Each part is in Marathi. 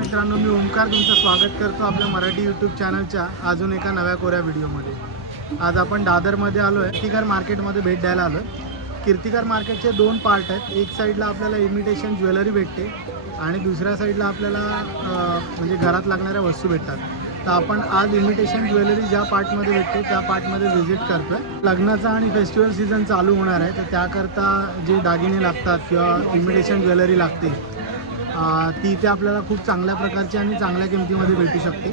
मित्रांनो, मी ओमकार तुमचं स्वागत करतो आपल्या मराठी यूट्यूब चॅनलच्या अजून एका नव्या कोऱ्या व्हिडिओमध्ये. आज आपण दादरमध्ये आलो आहे. कीर्तिकार मार्केटमध्ये भेट द्यायला आलो आहे. कीर्तिकार मार्केटचे दोन पार्ट आहेत. एक साईडला आपल्याला इमिटेशन ज्वेलरी भेटते आणि दुसऱ्या साईडला आपल्याला म्हणजे घरात लागणाऱ्या वस्तू भेटतात. तर आपण आज इमिटेशन ज्वेलरी ज्या पार्टमध्ये भेटते त्या पार्टमध्ये व्हिजिट करतो आहे. लग्नाचा आणि फेस्टिवल सीझन चालू होणार आहे, तर त्याकरता जे दागिने लागतात किंवा इमिटेशन ज्वेलरी लागते ती इथे आपल्याला खूप चांगल्या प्रकारची आणि चांगल्या किमतीमध्ये भेटू शकते.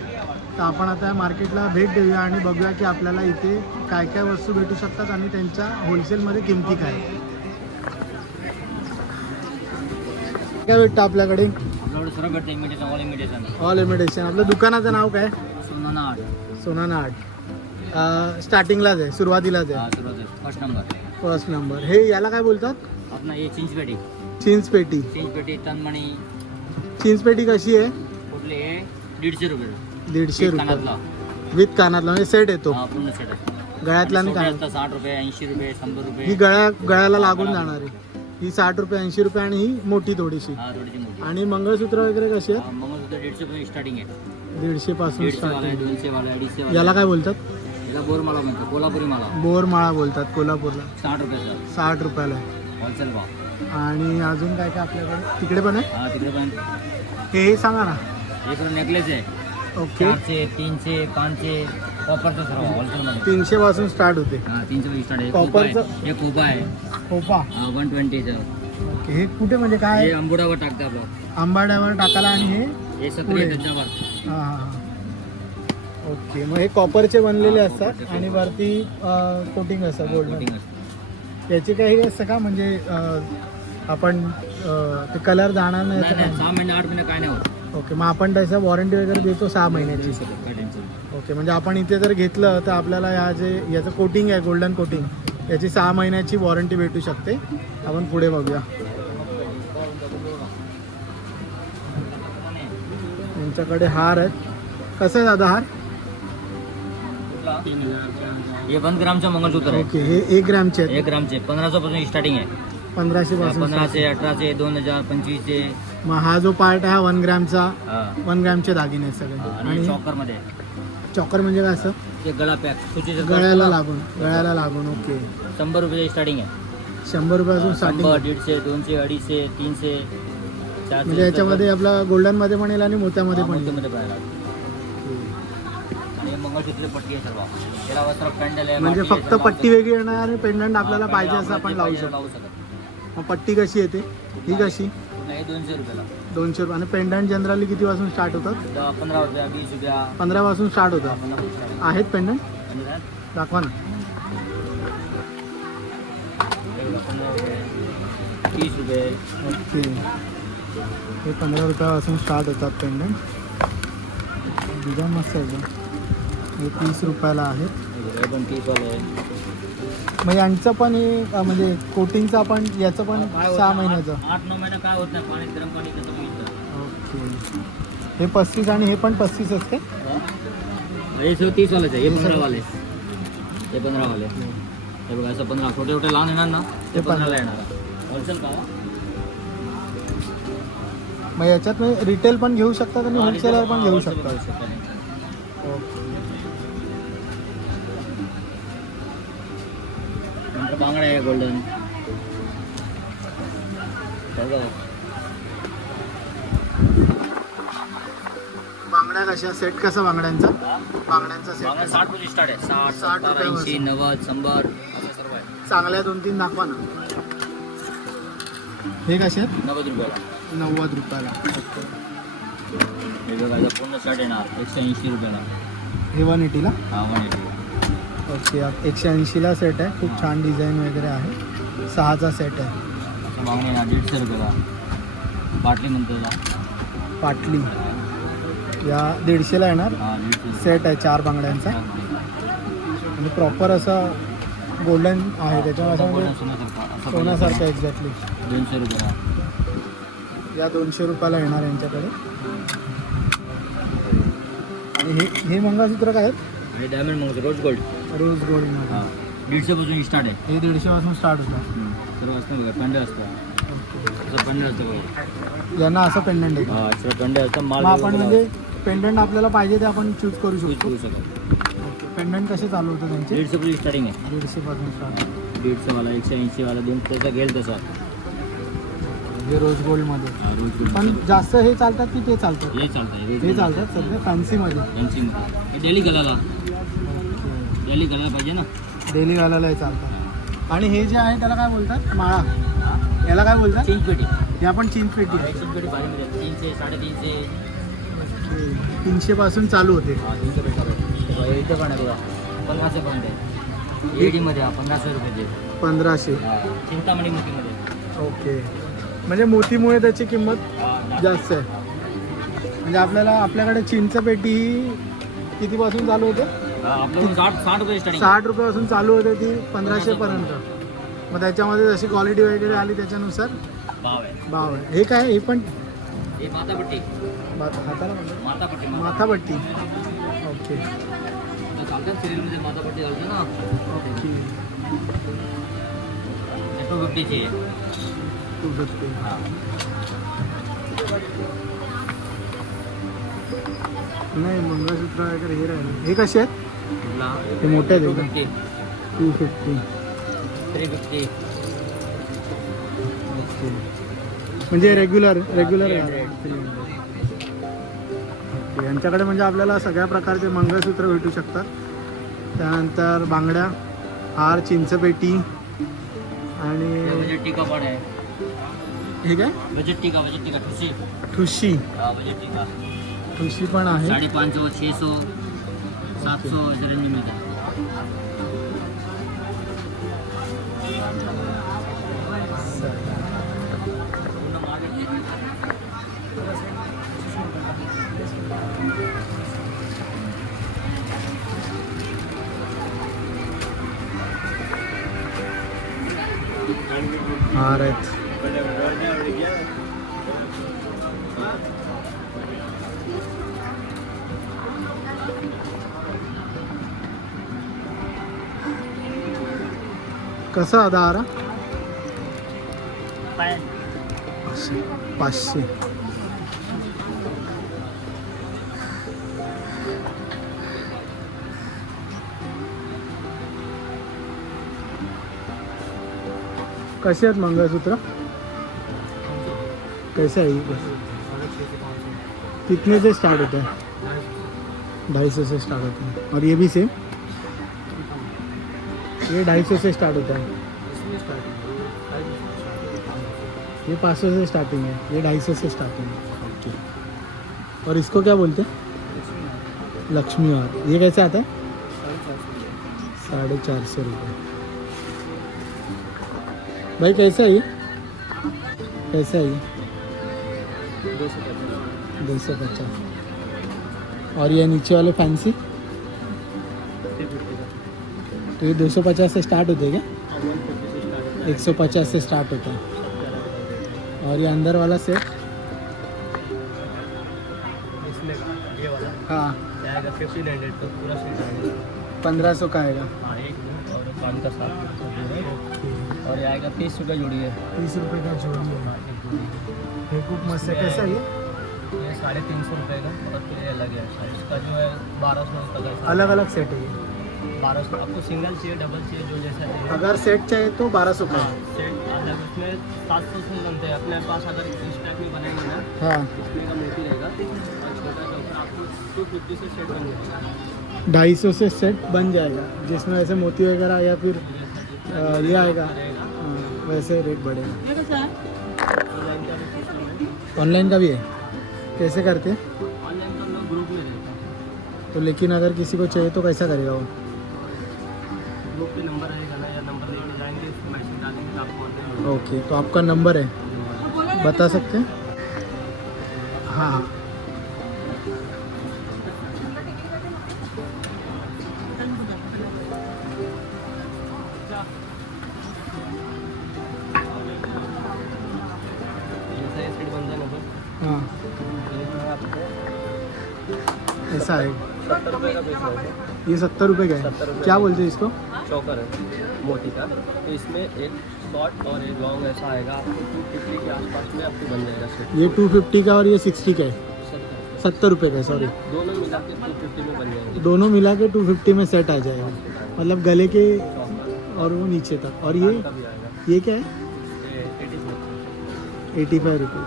तर आपण आता मार्केटला भेट देऊया आणि बघूया की आपल्याला इथे काय काय वस्तू भेटू शकतात आणि त्यांच्या होलसेलमध्ये किमती काय काय भेटतं आपल्याकडे. आपल्याकडे सर्व भेटतं. Imitation, all imitation. All imitation. आपलं दुकानाचं नाव काय? सोनाना आर्ट. सोनाना आर्ट. स्टार्टिंगलाच आहे, सुरुवातीलाच आहे. First number. First number. हे याला काय बोलतात? आपला एक चिंचपेटी. चिंचपेटी. चिंचपेटी, तनमणी. चिंचपेटी कशी आहे? कुठले आहे? 150 रुपये. 150 कानातला. रुपये विथ कानातला म्हणजे सेट येतो. पूर्ण सेट आहे. गळ्यातला आणि छोटे कानातला. असतात 60 रुपये, 80 रुपये, 100 रुपये. ही गळ्याला लागून जाणार आहे. ही 60 रुपये, 80 रुपये आणि ही मोठी थोडीशी. थोडीशी मोठी. आणि मंगळसूत्र वगैरे कशी आहेत? मंगळसूत्र 150 रुपये स्टार्टिंग आहे. 150 पासून 150 वाला आहे, स्टार्टिंग. 200 वाला आहे, 250 वाला. याला काय बोलतात? याला बोरमाळा म्हणतात. कोल्हापुरी माळा. बोरमाळा बोलतात कोल्हापूरला. 60 रुपये सर. 60 रुपयाला आहे. होलसेल भाव. आणि अजून काय काय आपल्याकडे तिकडे पण आहे? तिकडे पण हे सांगा ना. इकडे नेकलेस आहे. ओके. 400, 300, 500 कॉपरचं सर्व होलसेलमध्ये. 300 पासून स्टार्ट होते. 300 स्टार्ट आहे. कॉपरचं? हे कोपा आहे. खोपा. 120चं. ओके. हे कुठे म्हणजे काय? हे आंबोडावर टाकतं आपलं. आंबाड्यावर टाकायला आणि हे हे 17 पुढे. आहे त्याच्यावर. हां हां हां. ओके. मग हे कॉपरचे बनलेले असतात आणि वरती कोटिंग असतं गोल्डन. कोटिंग असतं. याची काही असतं का म्हणजे आपण ते कलर जाणार नाही नाही याचं नाही, काय? 6 महिने 8 महिने काय नाही होत. ओके. मग आपण त्याचं वॉरंटी वगैरे देतो 6 महिन्याची. काय टेन्शन. ओके. म्हणजे आपण इथे जर घेतलं तर आपल्याला याचं कोटिंग आहे गोल्डन कोटिंग, याची 6 महिन्याची वॉरंटी भेटू शकते. आपण पुढे बघूया. यांच्याकडे हार आहेत. कसं आहे दादा हार? हे 1 ग्रामचं मंगळसूत्र आहे. ओके. हे 1 ग्रॅमचे आहेत. 1 ग्रामचे 1500 पासून स्टार्टिंग आहे. 1500 पासून. 1500, 1800, 2000, 2500. मग हा जो पार्ट आहे हा 1 ग्रॅमचा. हा. 1 ग्रॅमचे दागिने आहेत सगळे. आणि आणि चॉकर मध्ये चॉकर म्हणजे काय असं? ते गळा पॅक सुचीचं गळ्याला लागून. गळ्याला लागून. ओके. 100 रुपये स्टार्टिंग आहे. 100 रुपयापासून 100, स्टार्टिंग. 150, 200, 250, 300, 400. म्हणजे याच्यामध्ये आपला गोल्डनमध्ये पण येईल आणि मोत्यामध्ये पण येईल. मोठ्यामध्ये पाहायला. आणि हे मंगळसूत्र पट्टी आहे सर्व. त्याला वस्त्र पॅन्डल आहे. म्हणजे बाकी आहे, फक्त सर्व पट्टी वेगळी येणार आणि पेंडंट आपल्याला हा, पाहिजे असं आपल्याला आपण जे लावू पाहिजे शकतो. लावू शकतो. मग पट्टी कशी येते? ही कशी? हे 200 रुपयाला. 200 रुपये. आणि पेंडंट जनरली किती पासून स्टार्ट होतात? 15 रुपया, 20 रुपया. 15 पासून स्टार्ट होतात. 15 रुपये. आहेत पेंडंट? आणि काय? दाखवा ना. 30 रुपये. ओके. हे 15 रुपयापासून स्टार्ट होतात पेंडंट. डिझाईन मस्त आहे. हे 30 रुपयाला आहेत. हे पण 30 वाला आहे. मग यांचं पण हे म्हणजे कोटिंगचं पण याचं पण 6 महिन्याचं. 8-9 महिने काय होत नाही. पाणी गरम पाणी कसं मिळतं. ओके. हे 35 आणि हे पण 35 असते. हे 30 वालेच आहे. हे 15 वाले. हे 15 वाले. हे बघा असं 15 छोटे छोटे लहान येणार ना ते 15 ला येणार. होलसेल का? मग याच्यात रिटेल पण घेऊ शकतात आणि होलसेलर पण घेऊ शकतात. ओके. नंतर बांगडा आहे गोल्डन. बांगड्या कशा? सेट कसा बांगड्यांचा? बांगड्यांचा सेट 60 रुपये स्टार्ट आहे. 60, 60 70, रुपये 80, 90, 100 असं सर्व आहे. चांगल्या 2-3 दाखवा ना. हे कसे आहेत? 90 रुपयाला. 90 रुपयाला. हे बघा इथं पूर्ण शर्ट येणार 180 रुपयाला. हे 180ला. हा 180. ओके. 180ला सेट आहे. खूप छान डिझाईन वगैरे आहे. 6चा सेट आहे. असं बांगडा येणार 150 रुपयाला. बाटली म्हणतो त्याला. पाटली या 150ला येणार. हा 150. सेट आहे 4 बांगड्यांचा. आणि प्रॉपर असा गोल्डन आहे त्याच्यावर असं गोल्डन म्हणजे सोन्यासारखा असं सोन्यासारखं एक्झॅक्टली. 200 रुपयाला. या 200 रुपयाला येणार यांच्याकडे. आणि हे मंगळसूत्र काय आहेत? आणि डायमंड मग रोज गोल्ड. रोज गोल्डमध्ये. हां 150 पासून स्टार्ट आहे. हे 150 पासून स्टार्ट होतं. सर्व असतं बघा, पेंडे असतं. असं पेंडे असतं बघा. यांना असं पेंडंट आहे. हां असं पेंडे असतं. माल मग आपण म्हणजे पेंडंट आपल्याला पाहिजे ते आपण चूज करू यूज शकतो. करू शकतो. ओके. पेंडंट कसे चालू होतं त्यांचे? 150 पासून स्टार्टिंग आहे. 150 पासून स्टार्ट. 150 वाला 180 वाला 2 त्याचा घेईल तसा. हे रोज गोल्डमध्ये. हा, रोज गोल्ड. पण जास्त हे चालतात की ते चालतात? हे चालतं रोज हे चालतात सध्या फॅन्सीमध्ये. फॅन्सीमध्ये. हे डेली घालायला डेली घालायला पाहिजे ना. डेली घालायला हे चालतात. आणि हे जे आहे त्याला काय बोलतात? माळा. याला काय बोलतात? चिंचपेटी. हे आपण चिंचपेटी. चिंचपेटी भारीमध्ये 300 350. 300 पासून चालू होते. हा 300 रुपये. इथं पण आहे बघा 1500 पर्यंत आहे. एडीमध्ये हा 1500 रुपयाचे. 1500. चिंतामणी मोतीमध्ये. ओके. म्हणजे मोतीमुळे त्याची किंमत जास्त आहे. म्हणजे आपल्याकडे चिंचपेटी ही कितीपासून चालू होते? आपल्याकडे 60 रुपये स्टार्टिंग. 60 रुपयापासून चालू होते ती 1500 पर्यंत. मग त्याच्यामध्ये जशी क्वालिटी वगैरे आली त्याच्यानुसार भाव आहे. भाव आहे. हे काय? हे पण हे मातापट्टी. हाताला म्हणतात मातापट्टी. माथापट्टी. ओके. चालतात सिरियलमध्ये मातापट्टी घालतो ना. ओके. 250ची आहे. 250. हां नाही मंगळसूत्र वगैरे हे राहिले. हे कसे आहेत? कुठला? हे मोठे आहेत एकदम. 250 250. 350. ओके. म्हणजे रेग्युलर आहे. 300. ओके. यांच्याकडे म्हणजे आपल्याला सगळ्या प्रकारचे मंगळसूत्र भेटू शकतात. त्यानंतर बांगड्या, हार, चिंचपेटी आणि बजेट टिका पण आहे. हे काय? बजेट टिका ठुशी. ठुशी. हा बजेट टिका. ठुशी पण आहे. 550 600 700 अशा रेंजमध्ये. हार आहेत. कसा आता हार? 500. कैसे आहेत मंगलसूत्र? कैसे है ये? कितने से स्टार्ट होता है? 250 से स्टार्ट होता है. और ये भी सेम? ये 250 से स्टार्ट होता है. ये 500 से स्टार्टिंग है. ये 250 से स्टार्टिंग है. ओके. और इसको क्या बोलते हैं? लक्ष्मी हार. ये कैसे आता है? 450 रुपये. भाई कैसा है ये? कैसा है ये? 250. और ये नीचे वाले फैंसी? तो ये 250 से स्टार्ट होते हैं क्या? 150 से स्टार्ट होता है. और ये अंदर वाला सेट? इसमें ये वाला हाँ जाएगा 1500 तो पूरा सेट 1500 का आएगा. हाँ एक और पान का साथ और ये आएगा 30 रुपये जोड़ी है. 30 रुपये का जोड़ी है. ये खूब मस्त है. कैसा है ये? ये 350 रुपये का और फिर ये अलग है. इसका जो है 1200 का है. अलग अलग सेट है ये. 1200 आपको सिंगल चाहिए डबल चाहिए जो जैसा चाहिए. अगर सेट चाहिए तो 1200 का है. सेट अलग उसमें 700 से बनते हैं. अपने पास अगर इस टाइप में बनाएंगे ना हाँ इसमें का मोती रहेगा और छोटा सा ऊपर आपको 250 से सेट बन जाएगा. 250 से सेट बन जाएगा जिसमें ऐसे मोती वगैरह या फिर ये आएगा. वैसे रेट बढ़ेगा. ऑनलाइन का भी है. कैसे करते हैं? ऑनलाइन तो हम लोग ग्रुप में रहते हैं. तो लेकिन अगर किसी को चाहिए तो कैसा करेगा वो? ग्रुप पे नंबर रहेगा ना या नंबर लेके जाएंगे उसको मैसेज डालेंगे तो आपको ऑनलाइन ओके. तो आपका नंबर है, बता सकते हैं? हाँ कैसा है? 70 रुपये का पीस है। ये 70 रुपये का है। 70 रुपये क्या बोलते हैं इसको? चौकर है मोती का। तो इसमें एक शॉर्ट और एक लॉन्ग ऐसा आएगा, आपको 250 के आसपास में आपको बन जाएगा सेट। ये 250 का और ये 60 का है। 70 रुपये का, सॉरी। दोनों मिला के 250 में बन जाएंगे। दोनों मिला के 250 में सेट आ जाएगा, मतलब गले के और वो नीचे तक। और ये का भी आएगा, ये क्या है? ये 84 85 रुपये।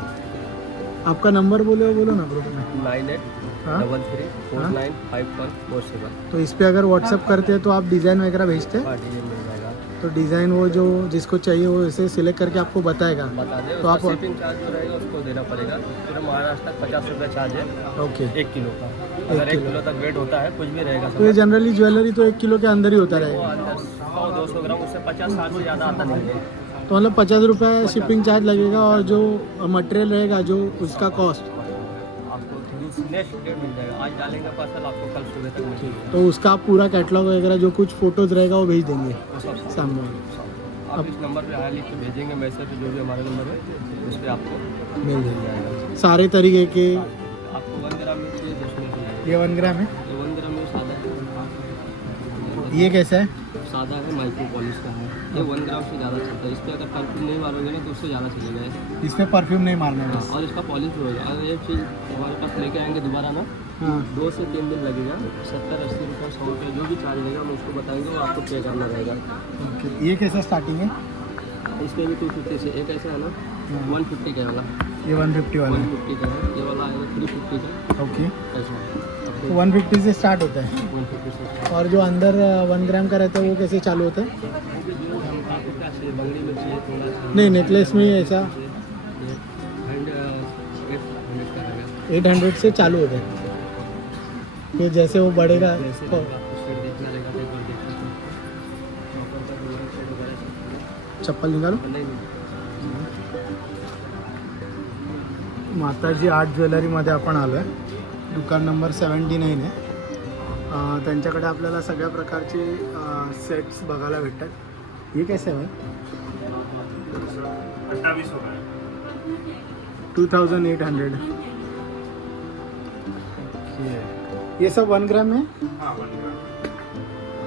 आपका नंबर बोलो ना ग्रुप में। 9833495147। तो इस पे अगर व्हाट्सअप करते हैं तो आप डिज़ाइन वगैरह भेजते हैं? हाँ, डिजाइन मिल जाएगा। तो डिज़ाइन वो जो जिसको चाहिए वो इसे सिलेक्ट करके आपको बताएगा। बता दें, तो आप शिपिंग चार्ज जो रहेगा उसको देना पड़ेगा। पूरा महाराष्ट्र तक 50 रुपये चार्ज है ओके। 1 किलो का। अगर 1 किलो तक वेट होता है, कुछ भी रहेगा तो ये जनरली ज्वेलरी तो 1 किलो के अंदर ही होता वो रहेगा। अंदर 100-200 ग्राम, उससे 50-60 से ज़्यादा आता नहीं है। तो मतलब 50 रुपये शिपिंग चार्ज लगेगा और जो मटेरियल रहेगा जो उसका कॉस्ट, आपको नेक्स्ट डेट मिल जाएगा। आज डालेंगे पार्सल, आपको कल सुबह तक मिल जाएगा। तो उसका आप पूरा कैटलॉग वगैरह जो कुछ फोटोज रहेगा वो भेज देंगे सब सामने। आप इस नंबर पे हाई लिख के भेजेंगे मैसेज, जो भी हमारा नंबर है उस पर आपको मिल मिल जाएगा जाएगा। सारे तरीके के। आपको 1 ग्राम में चाहिए 10 में चाहिए। ये 1 ग्राम है। ये 1 ग्राम में सादा है। ये कैसा है? सादा है, माइक्रो पॉलिश का है। ये 1 ग्राम से ज़्यादा चलता है। इस पर अगर परफ्यूम नहीं मारोगे ना तो उससे ज़्यादा चलेगा। इस पे परफ्यूम नहीं मारना है बस। और इसका पॉलिश भी होगा। अगर ये चीज़ हमारे पास लेके आएंगे दोबारा ना, हाँ 2 से 3 दिन लगेगा। 70-80 रुपये 100 रुपये जो भी चार्ज लगेगा हम उसको बताएंगे, वो आपको पे करना रहेगा। ओके। ये कैसा स्टार्टिंग है? इस पर भी 250 से एक ऐसा है ना, 150 का वाला, ये 150 वाला है। 150 का है। ये वाला आएगा 350 का। ओके। ऐसा तो 150 से स्टार्ट होता है। 150 से। और जो अंदर 1 ग्राम का रहता है वो कैसे चालू होता है? आपको क्या चाहिए, बंगड़ी में चाहिए थोड़ा सा? नहीं, नेकलेस में ऐसा 800 का रहेगा। 800 से चालू होता है। फिर जैसे वो बढ़ेगा जैसे तो आपको सेट देखना रहेगा तो एक बार देख सकते हैं। चौकर का डिजाइन सेट वगैरह चप्पल निकालो। नहीं माताजी आर्ट ज्वेलरीमध्ये आपण आलो आहे। दुकान नंबर 79 आहे। त्यांच्याकडे आपल्याला सगळ्या प्रकारचे सेट्स बघायला भेटतात। ये कैसे है? 2800। ये सब 1 ग्राम है।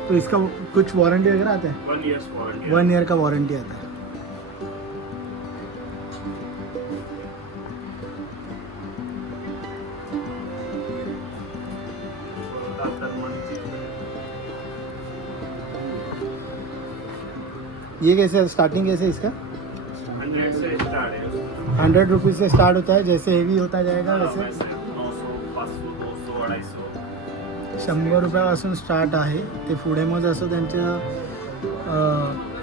तो इसका कुछ वारंटी वगैरह आता है? 1 ईयर का वारंटी आता है। ये कैसे स्टार्टिंग कैसे इसका? 100 से स्टार्ट है। 100 रुपीज़ से स्टार्ट होता है। जैसे हेवी होता जाएगा वैसे 900, 500, 200, 250. 100 रुपयापासून स्टार्ट आहे ते। पुढे मग जसं त्यांचं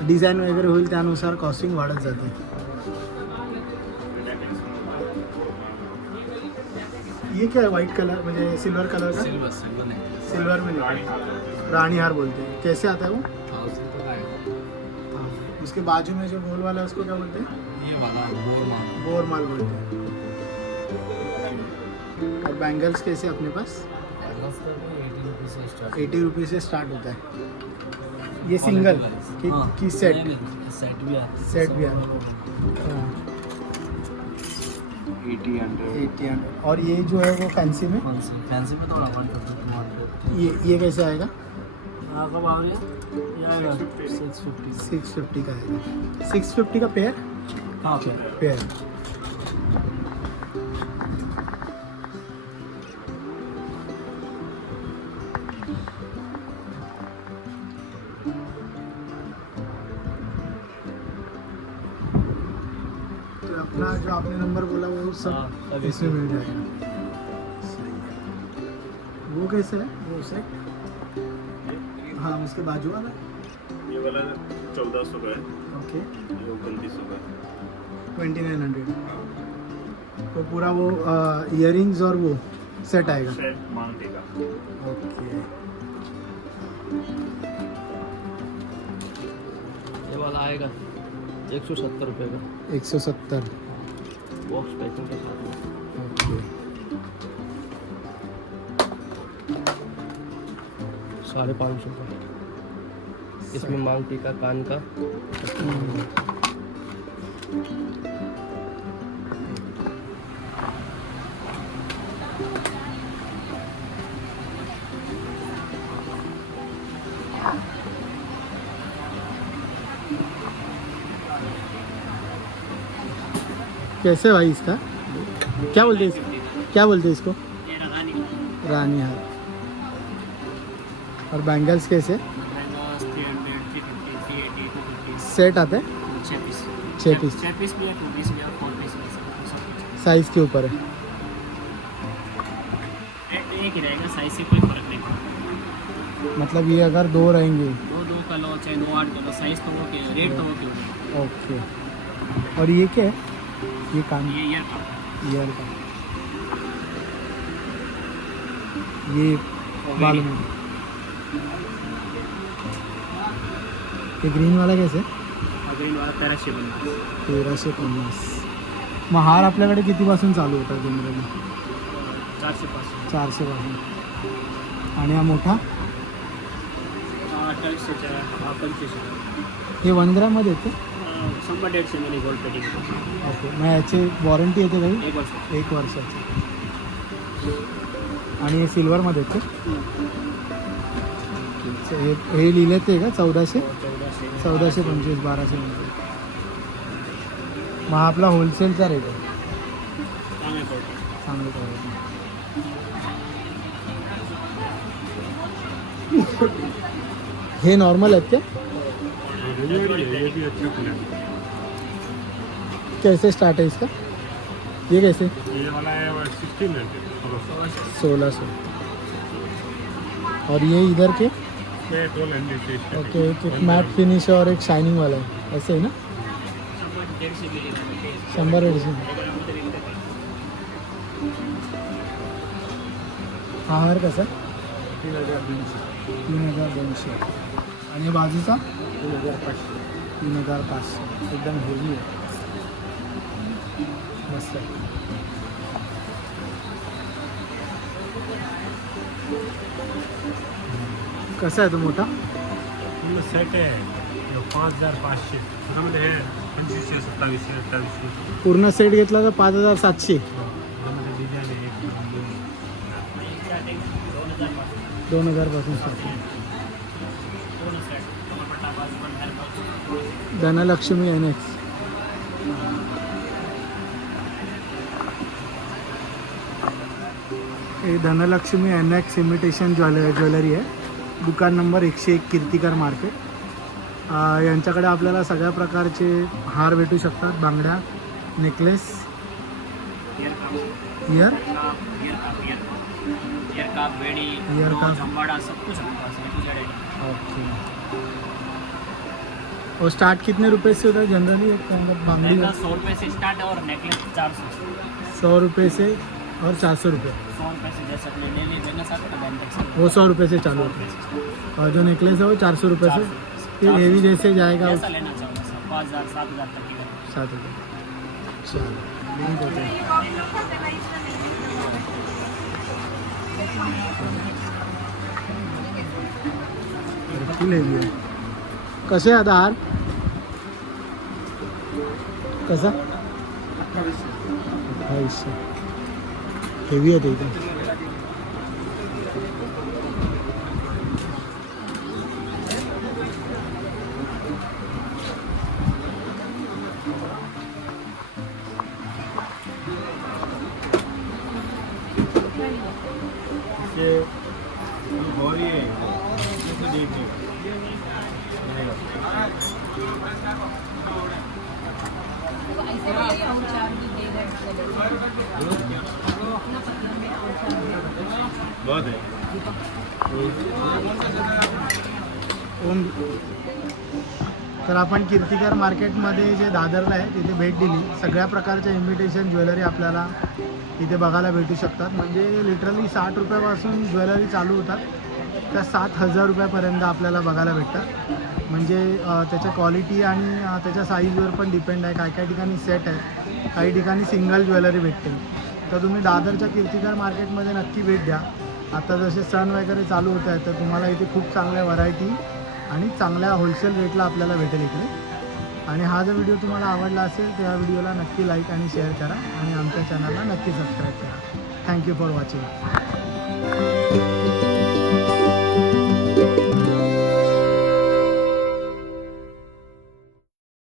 डिझाईन वगैरे होईल त्यानुसार कॉस्टिंग वाढत जाते। ये क्या है? वाइट कलर म्हणजे सिल्वर कलर का? सिल्वर में नहीं, रानी हार बोलते हैं। कैसे आता है वो? हाँ। उसके बाजू में जो गोल वाला है उसको क्या बोलते हैं? ये वाला बोर माल बोलते हैं। और बैंगल्स कैसे अपने पास? 80 रुपये से स्टार्ट होता है। ये सिंगल की सेट? सेट भी है। सेट भी है। हाँ 80 और ये जो है वो फैंसी में? फैंसी में थोड़ा 150। ये कैसे आएगा? कब आ रही है? ये आएगा 650। 650 का आएगा। 650 का पेयर? कहाँ पे? पेयर। तो अपना जो आपने नंबर बोला वो सब सब इसमें मिल जाएगा। वो कैसे है वो सेट? हाँ उसके बाजू वाला। ये वाला 1400 का है। ओके। ये 2900 का है। 2900। तो पूरा वो इयरिंग्स और वो सेट आएगा। सेट मांगते का। ओके। ये वाला आएगा 170 रुपये का। 170। बॉक्स पैकिंग के साथ में। ओके। 550 का। इसमें मांग टीका कान का। कैसे भाई इसका क्या बोलते हैं क्या बोलते हैं इसको? रानी हार। और बैंगल्स कैसे सेट आते हैं? 6 पीस साइज के ऊपर है। एक ही रहेगा, साइज से कोई फर्क नहीं। मतलब ये अगर 2 रहेंगे दो कलो चाहे 2 8 कलो, साइज तो वो के रेट तो वो के। ओके। और ये क्या है? ये कान ये ईयर का ईयर का ये बाल में। ये ग्रीन वाला कैसे? ग्रीन वाला 1350. मग हार आपल्याकडे कितीपासून चालू होतात जनरली? 400 पासून. 400 पासून. आणि हा मोठा 2800 2500. हे 1 ग्रॅममध्ये येते? 100-150 मिली गोल्ड प्लेटिंग. ओके. मग याची वॉरंटी येते काही? 1 वर्ष. 1 वर्षाची. आणि हे सिल्वरमध्ये येते? हे लिहिले ते का 1400? 1425 1200. मग हा आपला होलसेलचा रेट आहे. चांगलं क्वालिटी. हे नॉर्मल आहेत क्या? कैसे स्टार्ट है इसका? ये कैसे? ये वाला है 1600. 1600. और ये इधर के? ये 1200. ओके. एक मैट फिनिश और एक शाइनिंग वाला है ऐसे ही ना? 100-150. हा हार कसा? 3200. आणि बाजूचा 3500. एकदम हेवी आहे. मस्त आहे. कसा आहे तो मोठा? सेट आहे 5500. त्यामध्ये हे 2500 2700 2800. पूर्ण सेट घेतला तर 5700. त्यामध्ये डिझाईन आहे 2000 पासून स्टार्ट. धनलक्ष्मी NX. हे धनलक्ष्मी NX इमिटेशन ज्वेलरी आहे. दुकान नंबर 101 कीर्तिकर मार्केट. यांच्याकडे आपल्याला सगळ्या प्रकारचे हार भेटू शकतात. बांगड्या, नेकलेस, इयर का बेड़ी ईयर का जंबाड़ा सब कुछ है. ओके. और स्टार्ट कितने रुपए से होता है जनरली? एक बांगड़ी लहंगा 100 रुपये से स्टार्ट है और नेकलेस 400. 100 रुपये से और 400 रुपये. 100 रुपये से जैसे अपने डेली बिजनेस आता है ना, वो 100 रुपये से चालू होता है. और जो नेकलेस है वो 400 रुपये से. फिर हेवी जैसे जाएगा कैसा लेना चाहोगे 5000 7000 तक की. 7,000. चलो लिंक होते हैं. फुल हेवी आहे. कसे आता हार कसा? 2800. हेवी आहे ते एकदम. बहुत है. तर आपण कीर्तिकर मार्केटमध्ये जे दादरला आहे तिथे भेट दिली. सगळ्या प्रकारच्या इमिटेशन ज्वेलरी आपल्याला इथे बघायला भेटू शकतात. म्हणजे लिटरली 60 रुपयापासून ज्वेलरी चालू होतात त्या 7000 रुपयापर्यंत आपल्याला बघायला भेटतात. म्हणजे त्याच्या क्वालिटी आणि त्याच्या साईजवर पण डिपेंड आहे. काही काही ठिकाणी सेट आहे, काही ठिकाणी सिंगल ज्वेलरी भेटते. तर तुम्ही दादरच्या कीर्तिकर मार्केटमध्ये नक्की भेट द्या. आता जसे सण वगैरे चालू होत आहेत तर तुम्हाला इथे खूप चांगल्या व्हरायटी आणि चांगल्या होलसेल रेटला आपल्याला भेटेल इकडे. आणि हा जर व्हिडिओ तुम्हाला आवडला असेल तर या व्हिडिओला नक्की लाईक आणि शेअर करा आणि आमच्या चॅनलला नक्की सबस्क्राईब करा. Thank you for watching.